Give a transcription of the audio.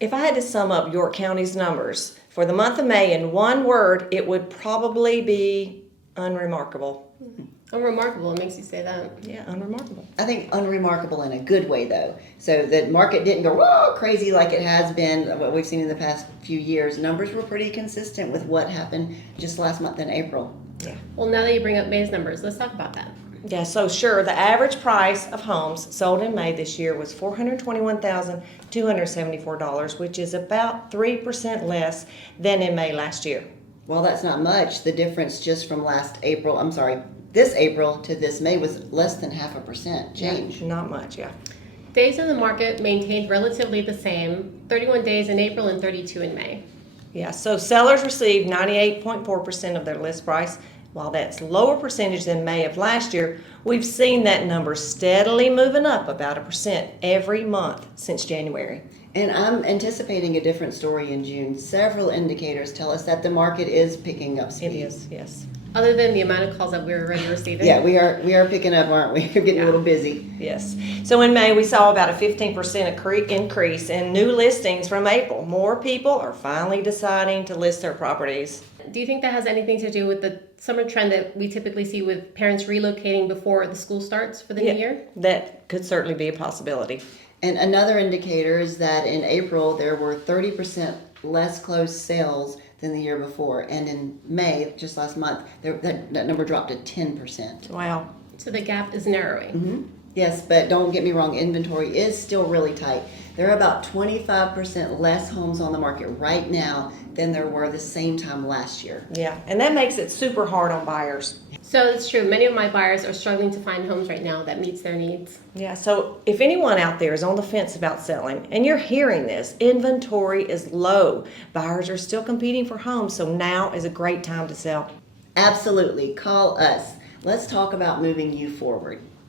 If I had to sum up York County's numbers for the month of May in one word, it would probably be unremarkable. Unremarkable, it makes you say that. Yeah, unremarkable. I think unremarkable in a good way, though. So the market didn't go whoa crazy like it has been, what we've seen in the past few years. Numbers were pretty consistent with what happened just last month in April. Yeah. Well, now that you bring up May's numbers, let's talk about that. Yeah, so sure, the average price of homes sold in May this year was $421,274, which is about 3% less than in May last year. Well, that's not much. The difference just from this April to this May was less than 0.5% change. Yeah, not much, yeah. Days in the market maintained relatively the same, 31 days in April and 32 in May. Yeah, so sellers received 98.4% of their list price. While that's lower percentage than May of last year, we've seen that number steadily moving up about 1% every month since January. And I'm anticipating a different story in June. Several indicators tell us that the market is picking up speed. It is, yes. Other than the amount of calls that we're already receiving. Yeah, we are picking up, aren't we? We're getting a little busy. Yes. So in May, we saw about a 15% increase in new listings from April. More people are finally deciding to list their properties. Do you think that has anything to do with the summer trend that we typically see with parents relocating before the school starts for the new year? That could certainly be a possibility. And another indicator is that in April, there were 30% less closed sales than the year before. And in May, just last month, that number dropped to 10%. Wow. So the gap is narrowing. Mm-hmm. Yes, but don't get me wrong, inventory is still really tight. There are about 25% less homes on the market right now than there were the same time last year. Yeah, and that makes it super hard on buyers. So it's true. Many of my buyers are struggling to find homes right now that meets their needs. Yeah, so if anyone out there is on the fence about selling and you're hearing this, inventory is low. Buyers are still competing for homes, so now is a great time to sell. Absolutely. Call us. Let's talk about moving you forward.